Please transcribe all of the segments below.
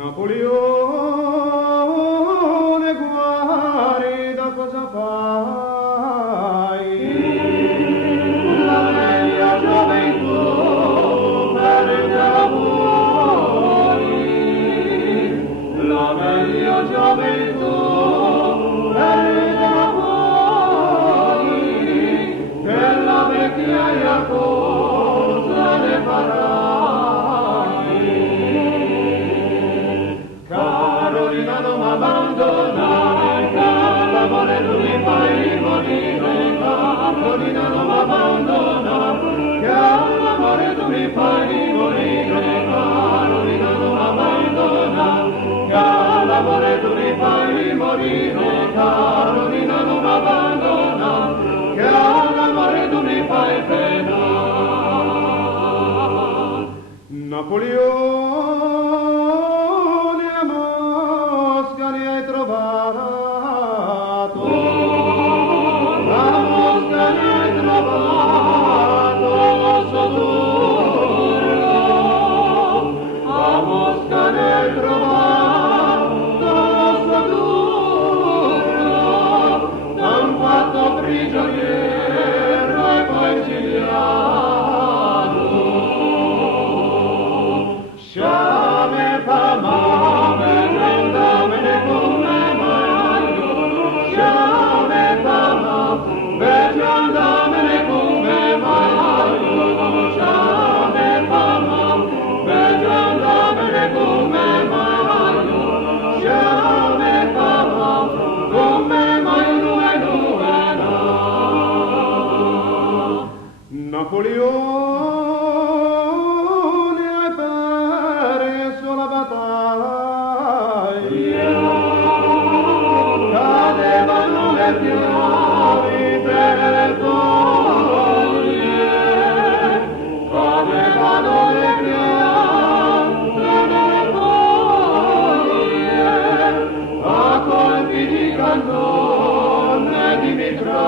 Napoleone, guarda cosa fai. La meglio gioventù perde amori, la meglio gioventù perde amori, e la vecchiaia cosa ne farai? Carolina, non m'abbandonare, che l'amore tu mi fai morire. Carolina, non m'abbandonare, che l'amore tu mi fai morire. Carolina, non m'abbandonare, che l'amore tu mi fai morire. Carolina, non m'abbandonare, che l'amore tu mi fai penare. Napoleone, a Mosca ne hai trovato, a Mosca ne hai trovato l'osso duro, a Mosca ne hai trovato l'osso duro, t'han fatto prigioniero e poi esiliato. Sciame famame, prendamene come maio, sciame famame, prendamene come maio, sciame famame, prendamene come maio, sciame famame, come maio e nuena. Napoleone, hai perso la battaglia, cadevano le chiavi per le foglie, cadevano le chiavi per le foglie, a colpi di cannone e di mitraglia.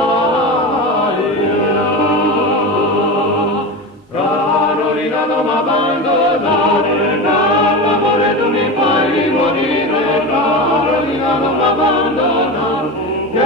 Carolina, non m'abbandonare, l'amore tu mi fai morire. Carolina, non m'abbandonare, che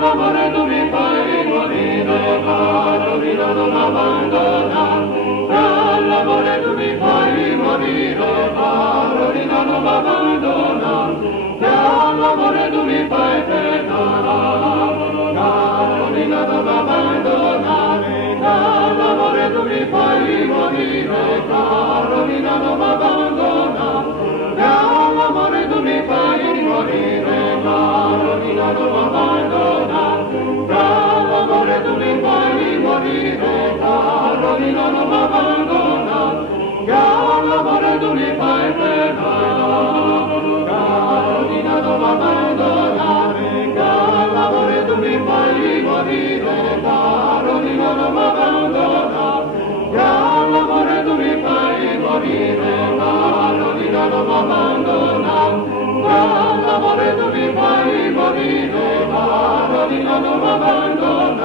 l'amore tu mi fai morire. Carolina, non m'abbandonare, che l'amore tu mi fai morire. Carolina, non m'abbandonare, che l'amore tu mi fai penare. Carolina, non m'abbandonare, che l'amore tu mi fai morire. Carolina, non m'abbandonare, che l'amore tu mi fai morire. Carolina, non m'abbandonare, che l'amore tu mi fai morire. Carolina, non m'abbandonare, che l'amore tu mi fai penare. Carolina, non m'abbandonare, che l'amore tu mi fai morire. Carolina, non m'abbandonare, che l'amore tu mi fai morire. Carolina, non m'abbandonare, che l'amore tu mi fai morire. Carolina, non m'abbandonare.